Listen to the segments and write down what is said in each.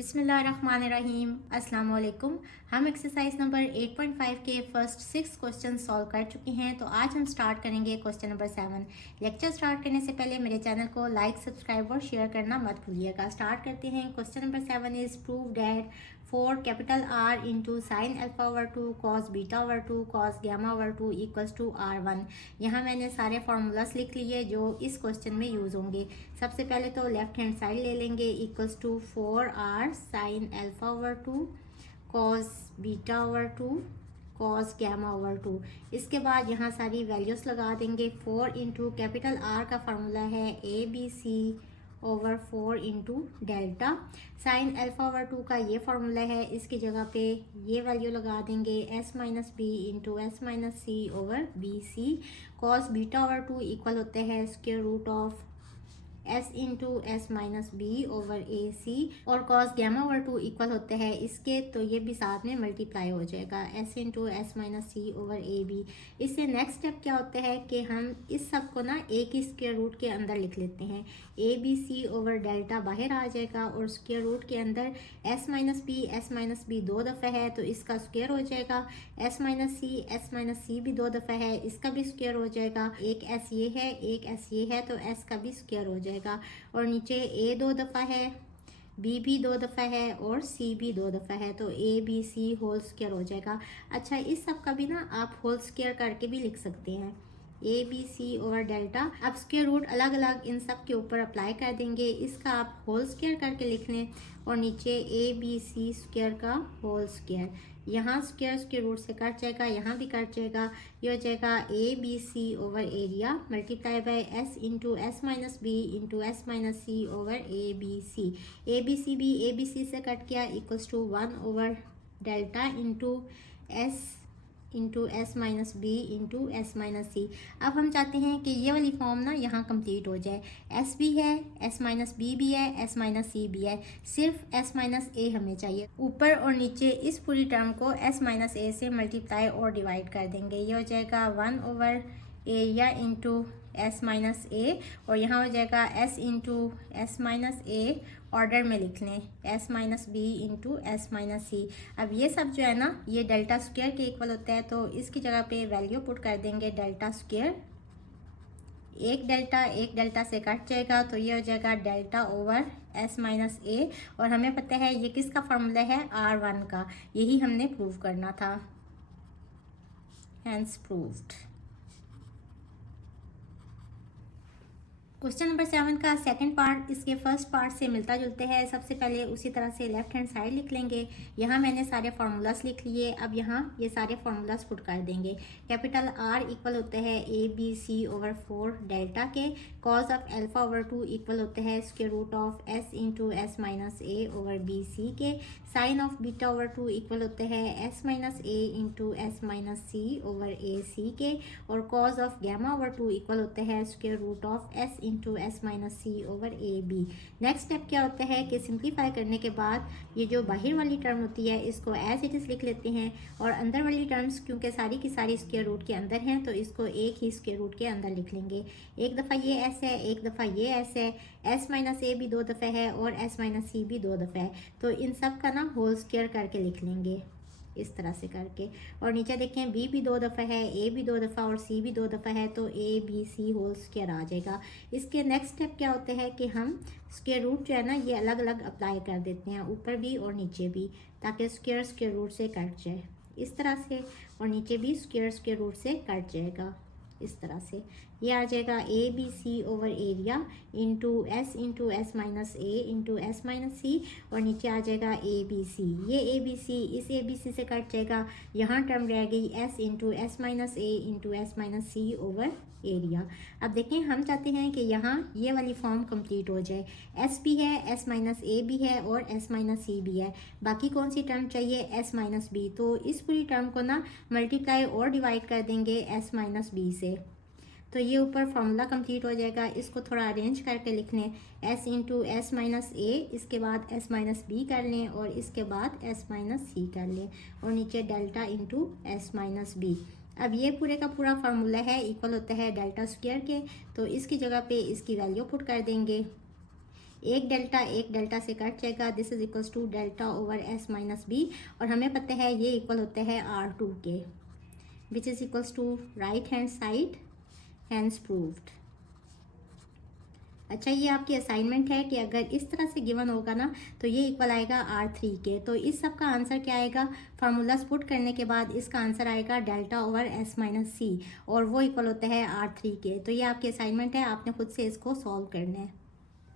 बिस्मिल्लाहिर्रहमानिर्रहीम। अस्सलाम वालेकुम। हम एक्सरसाइज नंबर 8.5 के फर्स्ट 6 क्वेश्चन सॉल्व कर चुके हैं। तो आज हम स्टार्ट करेंगे क्वेश्चन नंबर 7। लेक्चर स्टार्ट करने से पहले मेरे चैनल को लाइक, सब्सक्राइब और शेयर करना मत भूलिएगा। स्टार्ट करते हैं। Question number 7 is prove that for capital R into sine alpha over 2 cos beta over 2 cos gamma over 2 equals to R1। यहाँ मैंने सारे फार्मूलास लिख लिए जो इस क्वेश्चन में यूज़ होंगे। सबसे पहले तो लेफ्ट हैंड साइड ले लेंगे। Equals to 4R sine alpha over 2 cos beta over 2 cos gamma over 2। इसके बाद यहाँ सारी वैल्यूज़ लगा देंगे। 4 इंटू कैपिटल R का फार्मूला है ABC over 4 into delta. Sine alpha over 2 का ये फार्मूला है, इसकी जगह पे ये वैल्यू लगा देंगे S minus B into S minus सी over b c. Cos beta over 2 equal होते हैं square root of S into S minus b over a c. और कॉस गामा ओवर 2 इक्वल होते हैं इसके, तो ये भी साथ में मल्टीप्लाई हो जाएगा S इंटू एस माइनस सी ओवर ए बी। इससे नेक्स्ट स्टेप क्या होता है कि हम इस सब को ना एक ही स्क्वायर रूट के अंदर लिख लेते हैं। A B C over delta बाहर आ जाएगा और स्क्वायर रूट के अंदर एस माइनस बी 2 दफ़ा है तो इसका स्क्वायर हो जाएगा। एस माइनस सी भी 2 दफ़ा है, इसका भी स्क्वायर हो जाएगा। एक एस ये है, एक एस ये है, तो एस का भी स्क्वायर हो जाएगा। और नीचे ए 2 दफ़ा है, बी भी 2 दफ़ा है और सी भी 2 दफ़ा है, तो A B C whole square हो जाएगा। अच्छा, इस सब का भी ना आप होल स्क्वायर करके भी लिख सकते हैं। A B C over delta. अब स्क्वायर रूट अलग अलग इन सब के ऊपर अप्लाई कर देंगे। इसका आप होल स्क्वायर करके लिख लें और नीचे ए बी सी स्क्वायर का होल स्क्वायर। यहाँ स्क्वायर स्क्वायर रूट से कट जाएगा, यहाँ भी कट जाएगा। ये हो जाएगा a B C over area multiply by s into S minus B into S minus C over A B c. A B c भी ए बी सी से कट किया equals to 1 over delta into S minus B into S minus c. अब हम चाहते हैं कि ये वाली फॉर्म ना यहाँ कंप्लीट हो जाए। एस भी है, एस माइनस बी भी है, एस माइनस सी भी है, सिर्फ एस माइनस ए हमें चाहिए। ऊपर और नीचे इस पूरी टर्म को एस माइनस ए से मल्टीप्लाई और डिवाइड कर देंगे। ये हो जाएगा 1 over area into S minus a और यहाँ हो जाएगा s into S minus a. Order में लिख लें s minus B into S minus c. अब ये सब जो है ना ये डेल्टा स्क्वायर के इक्वल होता है, तो इसकी जगह पे वैल्यू पुट कर देंगे डेल्टा स्क्वायर। एक डेल्टा से कट जाएगा तो ये हो जाएगा delta over S minus a. और हमें पता है ये किसका फॉर्मूला है, R1 का। यही हमने प्रूव करना था। Hence proved. क्वेश्चन नंबर 7 का सेकंड पार्ट इसके फर्स्ट पार्ट से मिलता जुलते हैं। सबसे पहले उसी तरह से लेफ्ट हैंड साइड लिख लेंगे। यहाँ मैंने सारे फार्मूलास लिख लिए। अब यहाँ ये सारे फार्मूलास पुट कर देंगे। कैपिटल R इक्वल होते हैं A B C over 4 delta के। Cos of alpha over 2 equal होते हैं square root of s into S minus a over b c के। Sine of beta over 2 equal होते हैं s minus A into S minus C over a c के। और cos of gamma over 2 equal होते हैं square root of s into S minus C over A B. Next step क्या होता है कि सिंप्लीफाई करने के बाद ये जो बाहर वाली टर्म होती है इसको एज इट इज़ लिख लेते हैं और अंदर वाली टर्म्स क्योंकि सारी की सारी स्क्वायर रूट के अंदर हैं तो इसको एक ही स्क्वायर रूट के अंदर लिख लेंगे। एक दफ़ा ये एस है, एक दफ़ा ये एस है। एस माइनस ए भी 2 दफ़ा है और एस माइनस सी भी 2 दफ़ा है, तो इन सब का ना होल स्क्वायर करके लिख लेंगे इस तरह से करके। और नीचे देखें बी भी 2 दफ़ा है, ए भी 2 दफ़ा और सी भी 2 दफ़ा है, तो A B C whole square आ जाएगा। इसके नेक्स्ट स्टेप क्या होते हैं कि हम स्क्वायर रूट जो है ना ये अलग अलग अप्लाई कर देते हैं, ऊपर भी और नीचे भी, ताकि स्क्वायर स्क्वायर रूट से कट जाए इस तरह से। और नीचे भी स्क्वायर रूट से कट जाएगा इस तरह से। ये आ जाएगा a B C over area into S minus A into S minus सी। और नीचे आ जाएगा ए बी सी। ये ए बी सी इस ए बी सी से कट जाएगा। यहाँ टर्म रह गई एस इंटू एस माइनस ए इंटू एस माइनस सी ओवर एरिया। अब देखें हम चाहते हैं कि यहाँ ये वाली फॉर्म कंप्लीट हो जाए। एस भी है, एस माइनस ए भी है और एस माइनस सी भी है। बाकी कौन सी टर्म चाहिए, एस माइनस बी। तो इस पूरी टर्म को ना मल्टीप्लाई और डिवाइड कर देंगे एस माइनस बी से, तो ये ऊपर फार्मूला कंप्लीट हो जाएगा। इसको थोड़ा अरेंज करके लिख लें एस इंटू एस माइनस ए, इसके बाद एस माइनस बी कर लें और इसके बाद एस माइनस सी कर लें और नीचे delta into S minus B. अब ये पूरे का पूरा फार्मूला है इक्वल होता है डेल्टा स्क्वायर के, तो इसकी जगह पे इसकी वैल्यू पुट कर देंगे। एक डेल्टा से कट जाएगा, this is equals to delta over S minus B, और हमें पता है ये इक्वल होता है R2 के, which is equals to right hand side, hence proved. अच्छा, ये आपकी असाइनमेंट है कि अगर इस तरह से गिवन होगा ना तो ये इक्वल आएगा R3 के। तो इस सब का आंसर क्या आएगा, फार्मूलाज पुट करने के बाद इसका आंसर आएगा डेल्टा ओवर एस माइनस सी, और वो इक्वल होता है R3 के। तो ये आपकी असाइनमेंट है, आपने खुद से इसको सॉल्व करना है।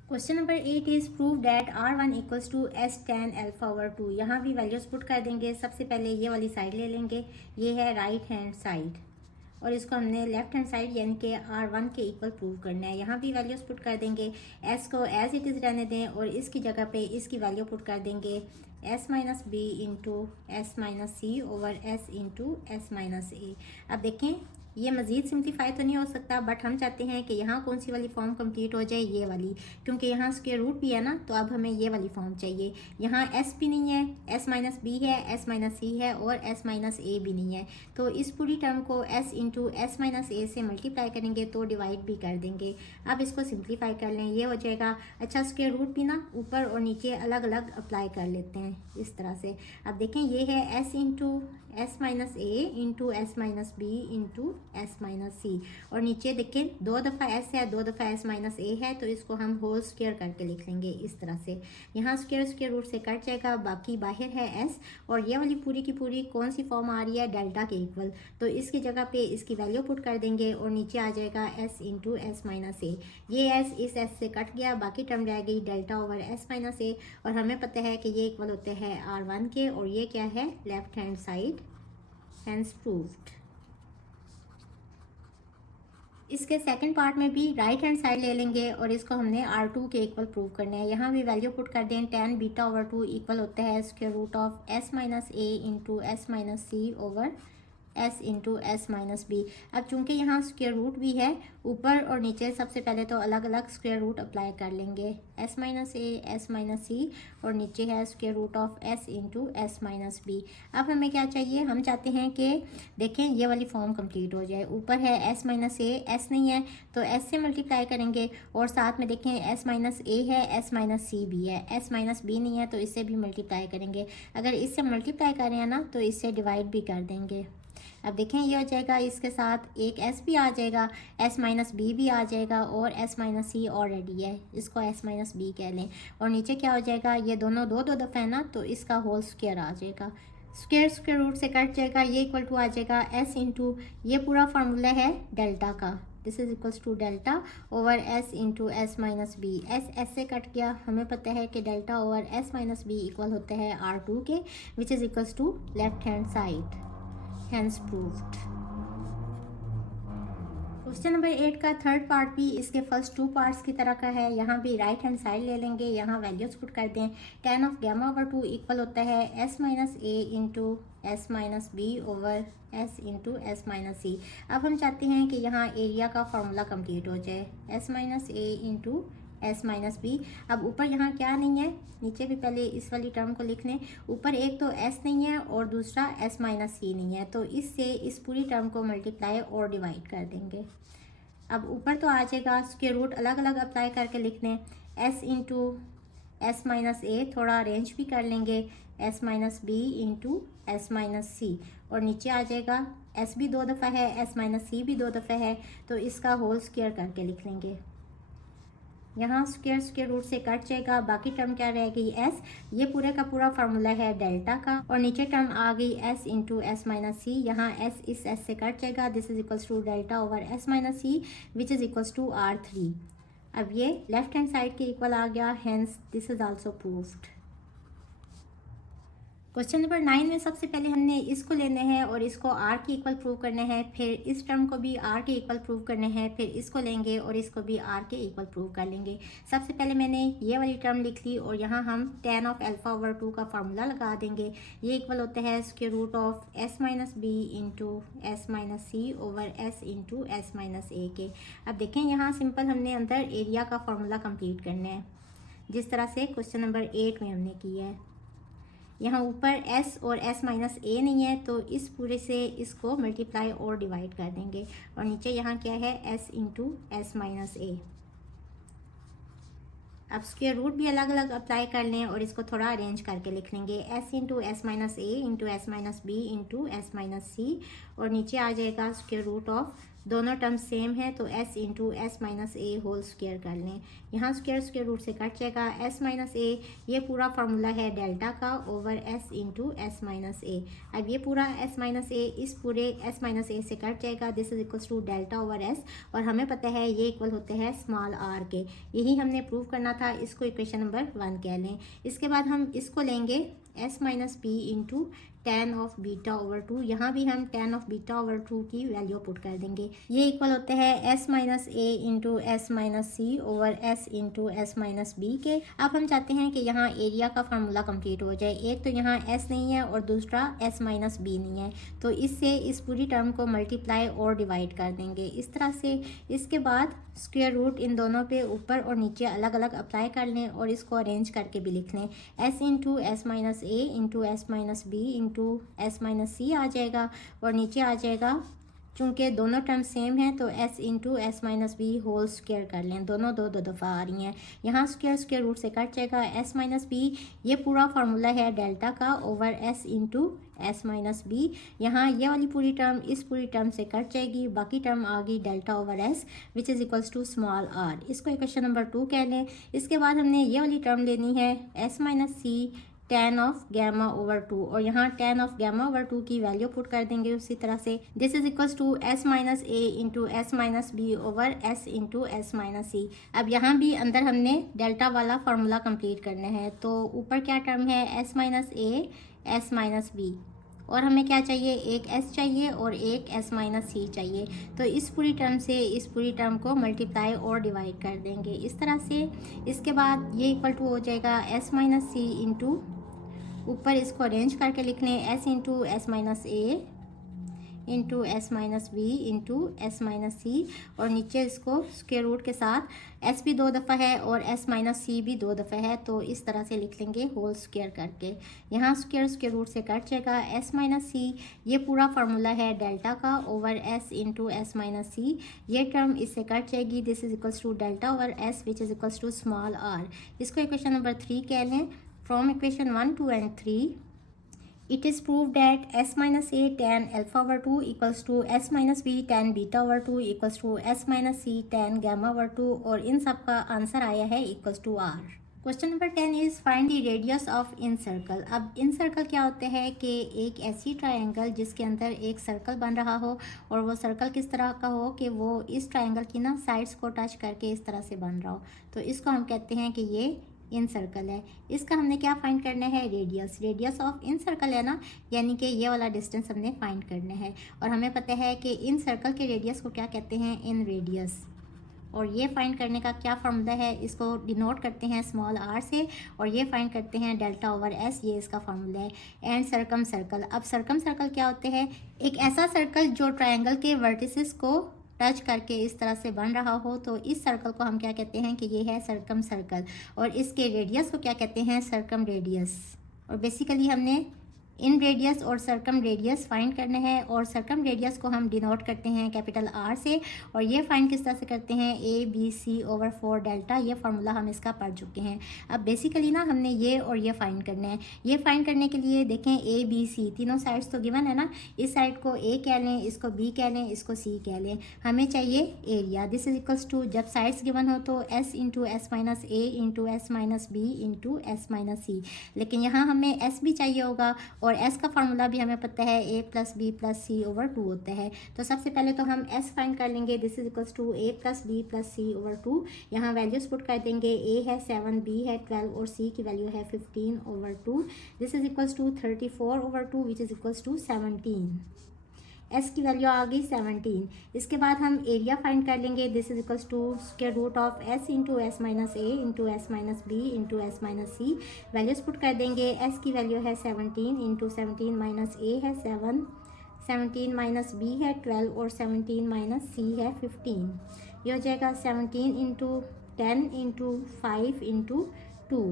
Question number 8 is prove that R1 equals to S tan alpha over 2। यहाँ भी वैल्यूज पुट कर देंगे। सबसे पहले ये वाली साइड ले लेंगे, ये है राइट हैंड साइड, और इसको हमने लेफ्ट हैंड साइड यानी कि R1 के इक्वल प्रूव करना है। यहाँ भी वैल्यूज पुट कर देंगे, S को एज इट इज़ रहने दें और इसकी जगह पे इसकी वैल्यू पुट कर देंगे S minus B into S minus C over S into S minus a. अब देखें ये मज़ीद सिंप्लीफाई तो नहीं हो सकता, बट हम चाहते हैं कि यहाँ कौन सी वाली फॉर्म कंप्लीट हो जाए, ये वाली, क्योंकि यहाँ स्क्वायर रूट भी है ना, तो अब हमें ये वाली फॉर्म चाहिए। यहाँ s भी नहीं है, s माइनस बी है, s माइनस सी है, और s माइनस ए भी नहीं है। तो इस पूरी टर्म को s इंटू एस माइनस ए से मल्टीप्लाई करेंगे तो डिवाइड भी कर देंगे। अब इसको सिंप्लीफाई कर लें, ये हो जाएगा। अच्छा, स्क्वायर रूट भी ना ऊपर और नीचे अलग अलग अप्लाई कर लेते हैं इस तरह से। अब देखें ये है s इंटू एस माइनस ए into S minus B into S minus सी, और नीचे देखें 2 दफ़ा एस है, 2 दफ़ा एस माइनस ए है, तो इसको हम होल स्क्वायर करके लिख लेंगे इस तरह से। यहाँ स्क्वायर रूट से कट जाएगा, बाकी बाहर है एस, और ये वाली पूरी की पूरी कौन सी फॉर्म आ रही है, डेल्टा के इक्वल। तो इसकी जगह पे इसकी वैल्यू पुट कर देंगे और नीचे आ जाएगा s into S minus a. ये एस इस एस से कट गया, बाकी टर्म रह गई delta over S minus a, और हमें पता है कि ये इक्वल होते हैं R1 के, और ये क्या है, left hand side, hence proved. इसके सेकंड पार्ट में भी राइट हैंड साइड ले लेंगे और इसको हमने R2 के इक्वल प्रूव करना है। यहाँ भी वैल्यू पुट कर दें, tan बीटा ओवर 2 इक्वल होता है square root of s minus A into S minus C over s into S minus B. अब चूंकि यहाँ स्क्वायर रूट भी है ऊपर और नीचे, सबसे पहले तो अलग अलग स्क्वायर रूट अप्लाई कर लेंगे, s minus A, S minus सी, और नीचे है square root of s into S minus B. अब हमें क्या चाहिए, हम चाहते हैं कि देखें ये वाली फॉर्म कंप्लीट हो जाए। ऊपर है s माइनस ए, s नहीं है तो s से मल्टीप्लाई करेंगे, और साथ में देखें s माइनस ए है, s माइनस सी भी है, s माइनस बी नहीं है तो इससे भी मल्टीप्लाई करेंगे। अगर इससे मल्टीप्लाई कर रहे हैं ना तो इससे डिवाइड भी कर देंगे। अब देखें ये हो जाएगा, इसके साथ एक s भी आ जाएगा, s माइनस बी भी आ जाएगा, और s माइनस सी ऑलरेडी है, इसको s माइनस बी कह लें। और नीचे क्या हो जाएगा, ये दोनों दो दफ़ा है ना तो इसका होल स्क्वायर आ जाएगा, स्क्वायर रूट से कट जाएगा, ये इक्वल टू आ जाएगा s इंटू, ये पूरा फार्मूला है डेल्टा का, this is equals to delta over s into S minus B. s से कट गया, हमें पता है कि delta over s minus B equal होता है R2 के, which is equals to left hand side, hence proved. Question number 8 का थर्ड पार्ट भी इसके फर्स्ट 2 पार्ट्स की तरह का है। यहाँ भी राइट हैंड साइड ले लेंगे, यहाँ वैल्यूज पुट कर दें। tan of gamma over 2 equal होता है s माइनस ए into S minus b over s into S minus c. अब हम चाहते हैं कि यहाँ एरिया का फार्मूला कंप्लीट हो जाए, s माइनस ए इंटू एस माइनस बी। अब ऊपर यहाँ क्या नहीं है, नीचे भी पहले इस वाली टर्म को लिख लें। ऊपर एक तो s नहीं है और दूसरा s माइनस सी नहीं है, तो इससे इस पूरी टर्म को मल्टीप्लाई और डिवाइड कर देंगे। अब ऊपर तो आ जाएगा, स्क्वायर रूट अलग अलग अप्लाई करके लिख लें, s into S minus a, थोड़ा अरेंज भी कर लेंगे, s minus B into S minus सी, और नीचे आ जाएगा s भी 2 दफ़ा है, s माइनस सी भी 2 दफ़ा है, तो इसका होल स्क्वायर करके लिख लेंगे। यहाँ स्क्वायर रूट से कट जाएगा, बाकी टर्म क्या रह गई, s। ये पूरे का पूरा फार्मूला है डेल्टा का, और नीचे टर्म आ गई s इंटू एस माइनस सी। यहाँ s इस s से कट जाएगा, this is equals to delta over s minus C, which is equals to R3। अब ये लेफ्ट हैंड साइड के इक्वल आ गया, hence this is also proved. Question number 9 में सबसे पहले हमने इसको लेने हैं और इसको r के इक्वल प्रूव करना है, फिर इस टर्म को भी r के इक्वल प्रूव करना है, फिर इसको लेंगे और इसको भी r के इक्वल प्रूव कर लेंगे। सबसे पहले मैंने ये वाली टर्म लिख ली और यहाँ हम tan ऑफ अल्फा ओवर 2 का फार्मूला लगा देंगे। ये इक्वल होता है square root of s minus B into S minus C over s into S minus a के। अब देखें यहाँ सिंपल हमने अंदर एरिया का फार्मूला कंप्लीट करना है, जिस तरह से क्वेश्चन नंबर 8 में हमने किया है। यहाँ ऊपर s और s माइनस ए नहीं है, तो इस पूरे से इसको मल्टीप्लाई और डिवाइड कर देंगे, और नीचे यहाँ क्या है s into S minus a. अब स्क्वायर रूट भी अलग अलग अप्लाई कर लें और इसको थोड़ा अरेंज करके लिख लेंगे। s इंटू एस माइनस ए into S minus B into S minus सी, और नीचे आ जाएगा स्क्वायर रूट ऑफ, दोनों टर्म सेम है तो s into S minus a whole square कर लें। यहाँ स्क्वायर रूट से कट जाएगा। s माइनस ए ये पूरा फार्मूला है डेल्टा का over s into S minus a. अब ये पूरा s माइनस ए इस पूरे s माइनस ए से कट जाएगा। This is equals to delta over s, और हमें पता है ये इक्वल होते हैं स्मॉल r के। यही हमने प्रूव करना था, इसको इक्वेशन नंबर 1 कह लें। इसके बाद हम इसको लेंगे s minus P into tan of beta over 2। यहाँ भी हम tan ऑफ बीटा ओवर 2 की वैल्यू पुट कर देंगे। ये इक्वल होते हैं s माइनस ए इंटू एस माइनस सी over s into S minus b के। अब हम चाहते हैं कि यहाँ एरिया का फार्मूला कंप्लीट हो जाए। एक तो यहाँ s नहीं है और दूसरा s माइनस बी नहीं है, तो इससे इस पूरी टर्म को मल्टीप्लाई और डिवाइड कर देंगे इस तरह से। इसके बाद स्क्वायर रूट इन दोनों पे ऊपर और नीचे अलग अलग अप्लाई कर लें और इसको अरेंज करके भी लिख लें। s इंटू एस माइनस ए into S minus B into S minus c आ जाएगा, और नीचे आ जाएगा, चूँकि दोनों टर्म सेम हैं तो s into S minus B whole square कर लें। दोनों दो दफ़ा आ रही हैं। यहाँ स्क्वायर रूट से कट जाएगा। s माइनस बी ये पूरा फार्मूला है डेल्टा का over s into S minus B. यहाँ ये वाली पूरी टर्म इस पूरी टर्म से कट जाएगी, बाकी टर्म आ गई delta over s which is equals to small r। इसको इक्वेशन नंबर 2 कह लें। इसके बाद हमने ये वाली टर्म लेनी है s minus C tan of gamma over 2, और यहाँ tan ऑफ गैमा ओवर 2 की वैल्यू पुट कर देंगे उसी तरह से। This is equals to s minus A into S minus b over s into S minus c. अब यहाँ भी अंदर हमने डेल्टा वाला फार्मूला कंप्लीट करना है, तो ऊपर क्या टर्म है s minus A S minus B, और हमें क्या चाहिए, एक s चाहिए और एक s माइनस सी चाहिए। तो इस पूरी टर्म से इस पूरी टर्म को मल्टीप्लाई और डिवाइड कर देंगे इस तरह से। इसके बाद ये इक्वल टू हो जाएगा s माइनस सी इंटू, ऊपर इसको अरेंज करके लिख लें s इंटू एस माइनस ए into S minus B into S minus सी, और नीचे इसको स्क्वायर रूट के साथ s भी 2 दफ़ा है और s माइनस सी भी 2 दफ़ा है, तो इस तरह से लिख लेंगे होल स्क्वायर करके। यहाँ स्क्वायर रूट से कट जाएगा। s माइनस सी ये पूरा फार्मूला है डेल्टा का over s into S minus c. ये टर्म इससे कट जाएगी। This is equals to delta over s which is equals to small r। इसको इक्वेशन नंबर 3 कह लें। From equation 1, 2 and 3 it is proved that s minus a tan alpha over 2 equals to s minus b tan beta over 2 equals to s minus c tan gamma over 2, और इन सब का answer आया है equals to r। Question number 10 is find the radius of incircle. अब इन circle क्या होते हैं कि एक ऐसी ट्रायंगल जिसके अंदर एक सर्कल बन रहा हो, और वो सर्कल किस तरह का हो कि वो इस ट्रायंगल की ना साइड्स को टच करके इस तरह से बन रहा हो, तो इसको हम कहते हैं कि ये इन सर्कल है। इसका हमने क्या फाइंड करना है, रेडियस ऑफ इन सर्कल है ना, यानी कि ये वाला डिस्टेंस हमने फाइंड करना है। और हमें पता है कि इन सर्कल के रेडियस को क्या कहते हैं, इन रेडियस। और ये फाइंड करने का क्या फार्मूला है, इसको डिनोट करते हैं स्मॉल r से, और ये फाइंड करते हैं डेल्टा ओवर s, ये इसका फार्मूला है। And circum circle. अब सर्कम सर्कल क्या होते हैं, एक ऐसा सर्कल जो ट्रायंगल के वर्टिसेस को टच करके इस तरह से बन रहा हो, तो इस सर्कल को हम क्या कहते हैं कि ये है सर्कम सर्कल, और इसके रेडियस को क्या कहते हैं, सर्कम रेडियस। और बेसिकली हमने इन रेडियस और सर्कम रेडियस फाइंड करने हैं, और सर्कम रेडियस को हम डिनोट करते हैं कैपिटल R से, और ये फाइंड किस तरह से करते हैं, ABC ओवर 4 डेल्टा। ये फार्मूला हम इसका पढ़ चुके हैं। अब बेसिकली ना हमने ये और ये फाइंड करना है। ये फाइंड करने के लिए देखें ABC तीनों साइड्स तो गिवन है ना, इस साइड को A कह लें, इसको B कह लें, इसको C कह लें। हमें चाहिए area. This is equals to, जब साइड्स गिवन हो तो S इंटू एस माइनस ए into S minus B into S minus c, लेकिन यहाँ हमें S भी चाहिए होगा, और s का फार्मूला भी हमें पता है a plus B plus C over 2 होता है। तो सबसे पहले तो हम s फाइंड कर लेंगे। This is equals to a plus B plus C over 2। यहाँ वैल्यूज पुट कर देंगे। a है 7, b है 12 और c की वैल्यू है 15 over 2। This is equals to 34 over 2 which is equals to 17। s की वैल्यू आ गई 17। इसके बाद हम एरिया फाइंड कर लेंगे। This is equals to square root of s into S minus A into S minus B into S minus C. Values put कर देंगे। s की वैल्यू है 17 इंटू 17 माइनस ए है 7, 17 माइनस बी है 12 और 17 माइनस सी है 15। ये हो जाएगा 17 इंटू 10 इंटू 5 इंटू 2।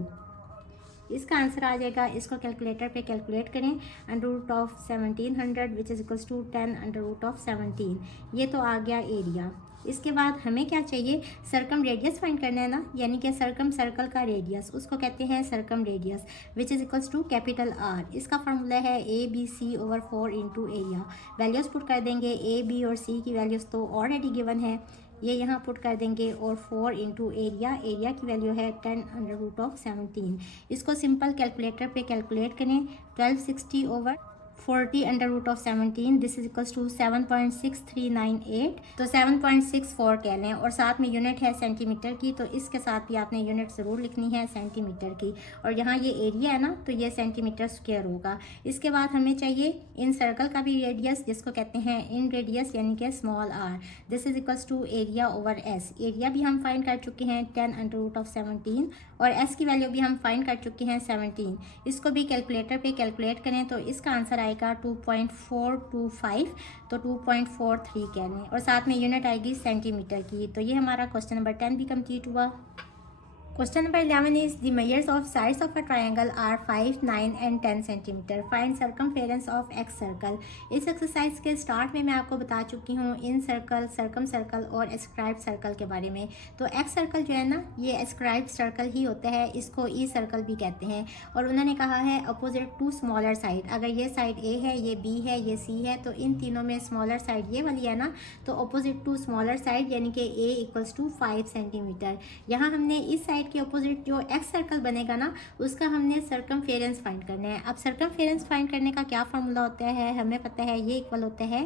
इसका आंसर आ जाएगा। इसको कैलकुलेटर पे कैलकुलेट करें। Under root of 1700 which is equals to 10 under root of 17। ये तो आ गया एरिया। इसके बाद हमें क्या चाहिए, सर्कम रेडियस फाइंड करना है ना, यानी कि सर्कम सर्कल का रेडियस, उसको कहते हैं circumradius, which is equals to capital R. इसका फार्मूला है A B C over 4 into area. Values put कर देंगे, ए बी और सी की वैल्यूज़ तो ऑलरेडी गिवन है, ये यहाँ पुट कर देंगे, और 4 इंटू एरिया, एरिया की वैल्यू है 10√17। इसको सिंपल कैलकुलेटर पे कैलकुलेट करें, 1260 over 40√17, this is equals to 7.6398, तो 7.64 कह लें, और साथ में यूनिट है सेंटीमीटर की, तो इसके साथ भी आपने यूनिट ज़रूर लिखनी है सेंटीमीटर की, और यहाँ ये एरिया है ना, तो ये सेंटीमीटर स्क्वायर होगा। इसके बाद हमें चाहिए इन सर्कल का भी रेडियस, जिसको कहते हैं इन रेडियस यानी कि small r, this is equals to area over s. Area भी हम फाइंड कर चुके हैं 10√17, और एस की वैल्यू भी हम फाइंड कर चुके हैं 17। इसको भी कैलकुलेटर पे कैलकुलेट करें तो इसका आंसर आएगा 2.425, तो 2.43 कह लें, और साथ में यूनिट आएगी सेंटीमीटर की। तो ये हमारा क्वेश्चन नंबर 10 भी कंप्लीट हुआ। Question number 11 is the measures of sides of a triangle are 5, 9 and 10 cm. Find circumference of x circle. इस एक्सरसाइज के स्टार्ट में मैं आपको बता चुकी हूँ इन सर्कल, सर्कम सर्कल और एस्क्राइब सर्कल के बारे में। तो एक्स सर्कल जो है ना, ये एस्क्राइब सर्कल ही होता है, इसको ई सर्कल भी कहते हैं। और उन्होंने कहा है अपोजिट टू स्मॉलर साइड, अगर ये साइड ए है, ये बी है, ये सी है, तो इन तीनों में स्मॉलर साइड ये वाली है ना, तो अपोजिट टू स्मॉलर साइड यानी कि ए इक्वल्स टू 5 cm। यहाँ हमने इस साइड के अपोजिट जो एक्स सर्कल बनेगा ना, उसका हमने सर्कमफेरेंस फाइंड करना है। अब सर्कमफेरेंस फाइंड करने का क्या फार्मूला होता है, हमें पता है ये इक्वल होता है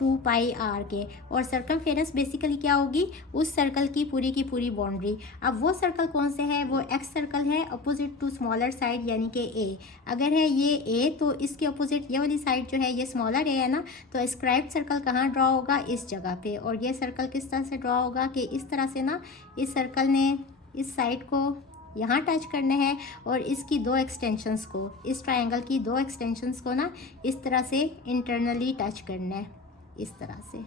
2πr के, और सर्कमफेरेंस बेसिकली क्या होगी, उस सर्कल की पूरी बाउंड्री। अब वो सर्कल कौन से है, वो एक्स सर्कल है अपोजिट टू स्मॉलर साइड यानी कि ए। अगर है ये ए, तो इसके अपोजिट ये वाली साइड जो है ये स्मॉलर ए है ना, तो एस्क्राइब्ड सर्कल कहाँ ड्रॉ होगा, इस जगह पे। और ये सर्कल किस तरह से ड्रॉ होगा कि इस तरह से ना, इस सर्कल ने इस साइड को यहाँ टच करना है, और इसकी दो एक्सटेंशंस को, इस ट्रायंगल की दो एक्सटेंशंस को ना इस तरह से इंटरनली टच करना है, इस तरह से।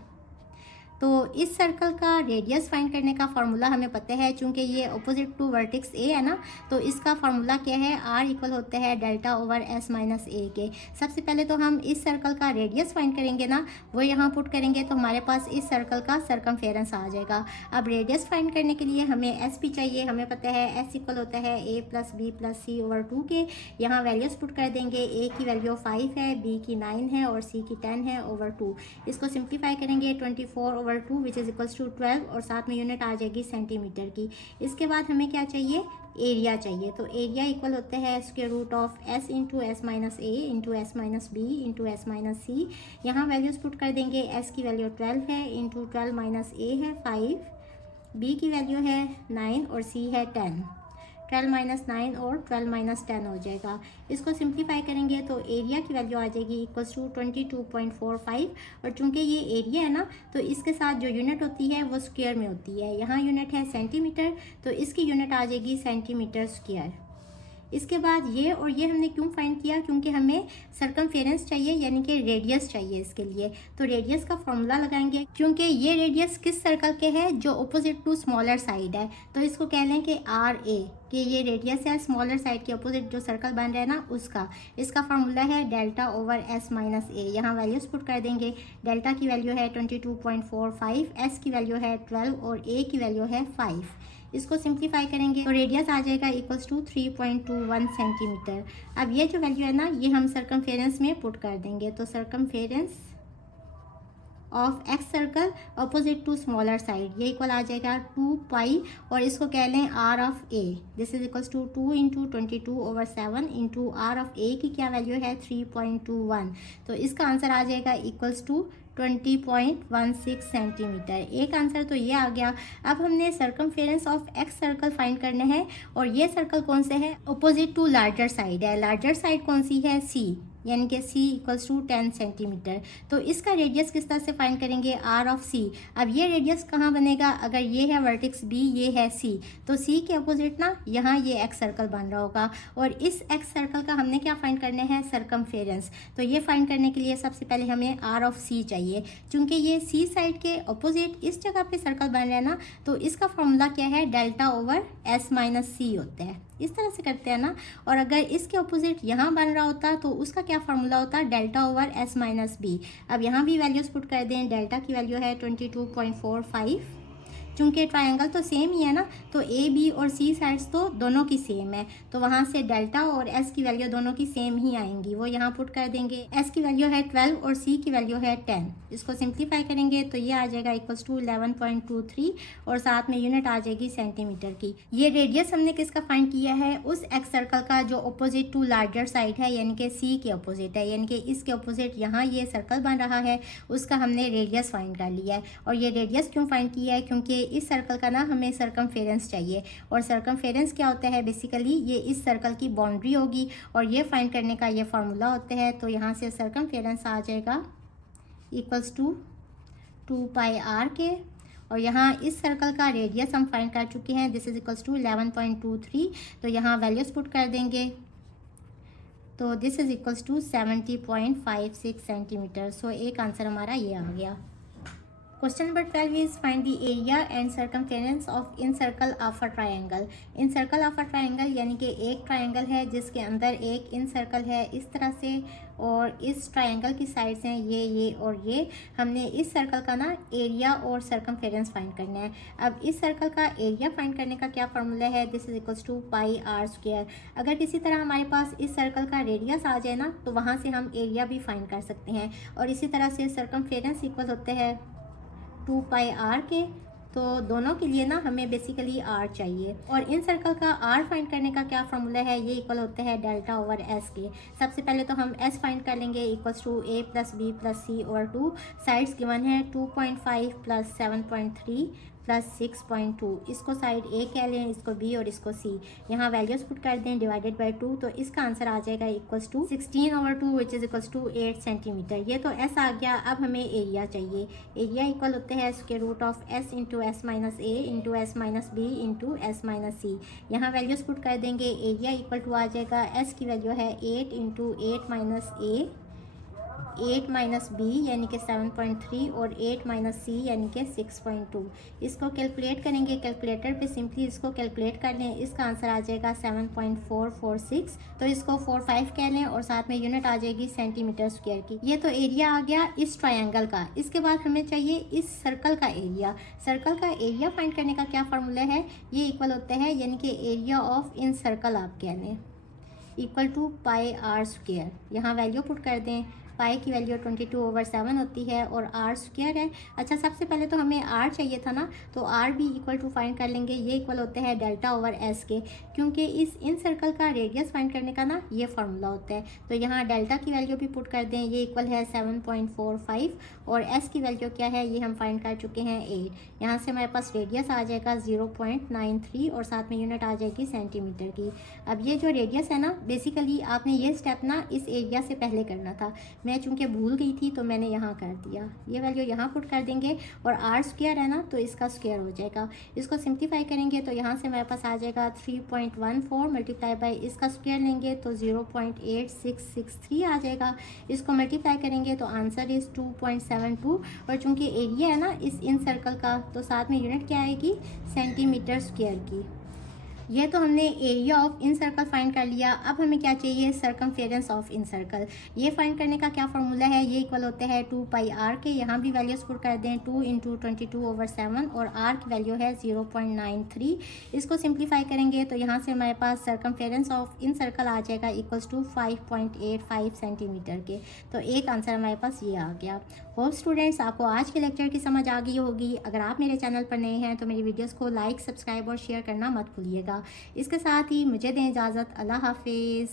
तो इस सर्कल का रेडियस फाइंड करने का फार्मूला हमें पता है, चूंकि ये अपोजिट टू वर्टेक्स ए है ना, तो इसका फार्मूला क्या है, आर इक्वल होता है delta over S minus a के। सबसे पहले तो हम इस सर्कल का रेडियस फाइंड करेंगे ना, वो यहाँ पुट करेंगे, तो हमारे पास इस सर्कल का सर्कमफेरेंस आ जाएगा। अब रेडियस फाइंड करने के लिए हमें एस भी चाहिए, हमें पता है एस इक्वल होता है ए प्लस बी प्लस सी ओवर 2 के। यहाँ वैल्यूज पुट कर देंगे, ए की वैल्यू 5 है, बी की 9 है, और सी की 10 है ओवर 2। इसको सिंप्लीफाई करेंगे 24 over 2 which is equals to 12, और साथ में यूनिट आ जाएगी सेंटीमीटर की। इसके बाद हमें क्या चाहिए, एरिया चाहिए। तो एरिया इक्वल होता है square root of s into S minus A into S minus B into S minus सी। यहाँ वैल्यूज पुट कर देंगे, एस की वैल्यू 12 है, इंटू 12 माइनस ए है 5, बी की वैल्यू है 9 और सी है 10। 12 माइनस 9 और 12 माइनस 10 हो जाएगा। इसको सिंप्लीफाई करेंगे तो एरिया की वैल्यू आ जाएगी इक्वल्स टू 22.45, और चूंकि ये एरिया है ना, तो इसके साथ जो यूनिट होती है वो स्क्वायर में होती है। यहाँ यूनिट है सेंटीमीटर, तो इसकी यूनिट आ जाएगी सेंटीमीटर स्क्वायर। इसके बाद ये और ये हमने क्यों फाइंड किया, क्योंकि हमें सर्कमफेरेंस चाहिए यानी कि रेडियस चाहिए इसके लिए। तो रेडियस का फॉर्मूला लगाएंगे, क्योंकि ये रेडियस किस सर्कल के है, जो अपोजिट टू स्मॉलर साइड है, तो इसको कह लें कि आर ए, कि ये रेडियस है स्मॉलर साइड के अपोजिट जो सर्कल बन रहा है ना उसका। इसका फार्मूला है डेल्टा ओवर एस माइनस ए। यहाँ वैल्यूज पुट कर देंगे, डेल्टा की वैल्यू है 22.45, एस की वैल्यू है 12 और ए की वैल्यू है 5। इसको सिंप्लीफाई करेंगे तो रेडियस आ जाएगा इक्वल्स टू 3.21 सेंटीमीटर। अब ये जो वैल्यू है ना, ये हम सर्कमफेरेंस में पुट कर देंगे। तो circumference of excircle opposite to smaller side, ये इक्वल आ जाएगा 2 पाई, और इसको कह लें r of a. This is equals to 2 into 22/7 into r of a की क्या वैल्यू है 3.21। तो इसका आंसर आ जाएगा इक्वल्स टू 20.16 सेंटीमीटर। एक आंसर तो ये आ गया। अब हमने circumference of x circle find करना है, और ये सर्कल कौन से है, अपोजिट टू लार्जर साइड है। लार्जर साइड कौन सी है, सी, यानी कि C इक्वल्स टू 10 सेंटीमीटर। तो इसका रेडियस किस तरह से फाइंड करेंगे, आर ऑफ C। अब ये रेडियस कहाँ बनेगा, अगर ये है वर्टेक्स B, ये है C, तो C के अपोजिट ना यहाँ ये एक्स सर्कल बन रहा होगा, और इस एक्स सर्कल का हमने क्या फाइंड करना है, सर्कमफेरेंस। तो ये फाइंड करने के लिए सबसे पहले हमें आर ऑफ C चाहिए, क्योंकि ये C साइड के अपोजिट इस जगह पे सर्कल बन रहा है ना, तो इसका फॉर्मूला क्या है, delta over S minus C होता है। इस तरह से करते हैं ना, और अगर इसके अपोजिट यहाँ बन रहा होता तो उसका क्या फार्मूला होता है, delta over S minus B. अब यहाँ भी वैल्यूज़ पुट कर दें, डेल्टा की वैल्यू है 22.45। चूँकि ट्रायंगल तो सेम ही है ना, तो ए बी और सी साइड्स तो दोनों की सेम है, तो वहाँ से डेल्टा और एस की वैल्यू दोनों की सेम ही आएंगी, वो यहाँ पुट कर देंगे। एस की वैल्यू है 12 और सी की वैल्यू है 10। इसको सिंप्लीफाई करेंगे तो ये आ जाएगा इक्वल्स टू 11.23 और साथ में यूनिट आ जाएगी सेंटीमीटर की। ये रेडियस हमने किसका फाइंड किया है, उस एक्स सर्कल का जो अपोजिट टू लार्जर साइड है, यानी कि सी के अपोजिट है, यानी कि इसके अपोजिट यहाँ ये सर्कल बन रहा है, उसका हमने रेडियस फाइंड कर लिया है। और ये रेडियस क्यों फाइंड किया है, क्योंकि इस सर्कल का ना हमें सरकमफेरेंस चाहिए, और सरकमफेरेंस क्या होता है, बेसिकली ये इस सर्कल की बाउंड्री होगी और ये फाइंड करने का ये फार्मूला होता है। तो यहाँ से सरकमफेरेंस आ जाएगा इक्वल्स टू 2 पाई आर के, और यहाँ इस सर्कल का रेडियस हम फाइंड कर चुके हैं, दिस इज इक्वल्स टू 11.23। तो यहाँ वैल्यूज पुट कर देंगे, तो this is equals to 70.56 centimetre. So एक आंसर हमारा ये आ गया। Question number 12 is find the area and circumference of incircle of a triangle. Incircle of a triangle यानी कि एक ट्रायंगल है जिसके अंदर एक इन सर्कल है इस तरह से, और इस ट्रायंगल की साइड्स हैं ये और ये। हमने इस सर्कल का ना एरिया और सर्कमफेरेंस फाइंड करना है। अब इस सर्कल का एरिया फाइंड करने का क्या फार्मूला है, this is equals to pi r square. अगर किसी तरह हमारे पास इस सर्कल का रेडियस आ जाए ना, तो वहाँ से हम एरिया भी फाइंड कर सकते हैं, और इसी तरह से सर्कमफेरेंस इक्वल होते हैं 2 पाई आर के। तो दोनों के लिए ना हमें बेसिकली आर चाहिए, और इन सर्कल का आर फाइंड करने का क्या फार्मूला है, ये इक्वल होता है डेल्टा ओवर एस के। सबसे पहले तो हम एस फाइंड कर लेंगे, equals to a plus B plus C over 2। Sides given है 2.5 प्लस 7.3 प्लस 6.2। इसको साइड ए कह लें, इसको बी और इसको सी। यहाँ वैल्यूज पुट कर दें डिवाइडेड बाई 2, तो इसका आंसर आ जाएगा equals to 16 over 2 which is equals to 8 centimetre. ये तो एस आ गया। अब हमें एरिया चाहिए। एरिया इक्वल होते हैं square root of s into S minus A into S minus B into S minus सी। यहाँ वैल्यूज पुट कर देंगे, एरिया इक्वल टू आ जाएगा, एस की वैल्यू है 8 इंटू 8 माइनस ए, 8 माइनस बी यानी कि 7.3 और 8 माइनस सी यानी कि 6.2। इसको कैलकुलेट करेंगे, कैलकुलेटर पे सिंपली इसको कैलकुलेट कर लें, इसका आंसर आ जाएगा 7.446। तो इसको 45 कह लें और साथ में यूनिट आ जाएगी सेंटीमीटर स्क्वायर की। ये तो एरिया आ गया इस ट्रायंगल का। इसके बाद हमें चाहिए इस सर्कल का एरिया। सर्कल का एरिया फाइंड करने का क्या फार्मूला है, ये इक्वल होता है यानी कि एरिया ऑफ इन सर्कल आप कह लें, equal to pi r square. यहाँ वैल्यू पुट कर दें, पाई की वैल्यू 22/7 होती है और आर स्क्वायर है। अच्छा, सबसे पहले तो हमें आर चाहिए था ना, तो आर भी इक्वल टू फाइंड कर लेंगे। ये इक्वल होते हैं डेल्टा ओवर एस के, क्योंकि इस इन सर्कल का रेडियस फाइंड करने का ना ये फार्मूला होता है। तो यहाँ डेल्टा की वैल्यू भी पुट कर दें, ये इक्वल है 7.45 और एस की वैल्यू क्या है ये हम फाइंड कर चुके हैं 8। यहाँ से हमारे पास रेडियस आ जाएगा 0.93 और साथ में यूनिट आ जाएगी सेंटीमीटर की। अब ये जो रेडियस है ना, बेसिकली आपने ये स्टेप ना इस एरिया से पहले करना था। मैं चूँकि भूल गई थी तो मैंने यहाँ कर दिया। ये वैल्यू यहाँ पुट कर देंगे और आर स्क्वायर है ना, तो इसका स्क्वायर हो जाएगा। इसको सिंप्लीफाई करेंगे तो यहाँ से हमारे पास आ जाएगा 3.14 मल्टीप्लाई बाई इसका स्क्वायर लेंगे तो 0.8663 आ जाएगा। इसको मल्टीप्लाई करेंगे तो आंसर इज़ 2.72। और चूँकि एरिया है ना इस इन सर्कल का, तो साथ में यूनिट क्या आएगी, सेंटीमीटर स्क्वायर की। ये तो हमने area of in circle find कर लिया। अब हमें क्या चाहिए, सरकमफेरेंस ऑफ इन सर्कल। ये फाइंड करने का क्या फार्मूला है, ये इक्वल होते हैं 2 पाई आर के। यहाँ भी वैल्यूज पुट कर दें, 2 इंटू 22/7 और आर की वैल्यू है 0.93। इसको सिंप्लीफाई करेंगे तो यहाँ से हमारे पास सरकमफेरेंस ऑफ इन सर्कल आ जाएगा इक्वल्स टू 5.85 सेंटीमीटर के। तो एक आंसर हमारे पास ये आ गया। होप स्टूडेंट्स आपको आज के लेक्चर की समझ आ गई होगी। अगर आप मेरे चैनल पर नए हैं तो मेरी वीडियोज़ को लाइक, सब्सक्राइब और शेयर करना मत भूलिएगा। इसके साथ ही मुझे दें इजाज़त। अल्लाह हाफिज़।